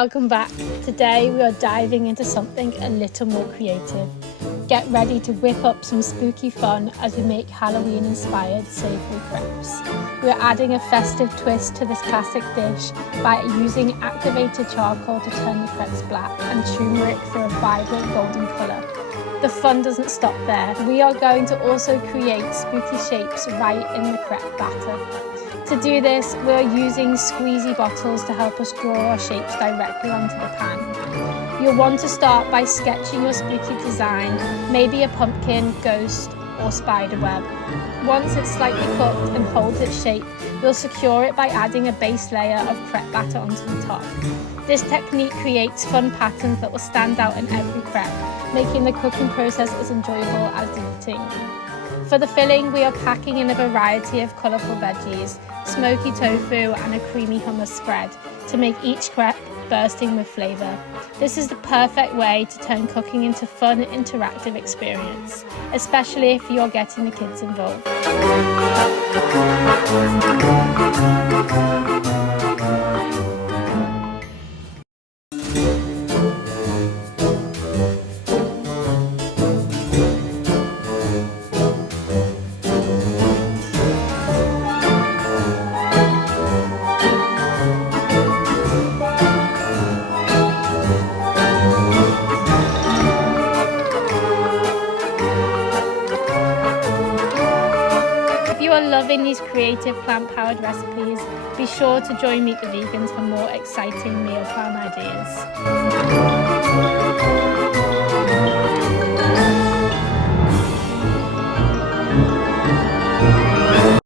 welcome back. Today we are diving into something a little more creative. Get ready to whip up some spooky fun as we make Halloween inspired savory crepes. We are adding a festive twist to this classic dish by using activated charcoal to turn the crepes black and turmeric for a vibrant golden colour. The fun doesn't stop there. We are going to also create spooky shapes right in the crepe batter. To do this, we are using squeezy bottles to help us draw our shapes directly onto the pan. You'll want to start by sketching your spooky design, maybe a pumpkin, ghost or spider web. Once it's slightly cooked and holds its shape, we'll secure it by adding a base layer of crepe batter onto the top. This technique creates fun patterns that will stand out in every crepe, making the cooking process as enjoyable as the eating. For the filling, we are packing in a variety of colourful veggies, smoky tofu and a creamy hummus spread to make each crepe bursting with flavour. This is the perfect way to turn cooking into a fun, interactive experience, especially if you're getting the kids involved. If you are loving these creative plant-powered recipes, be sure to join Meet the Vegans for more exciting meal plan ideas.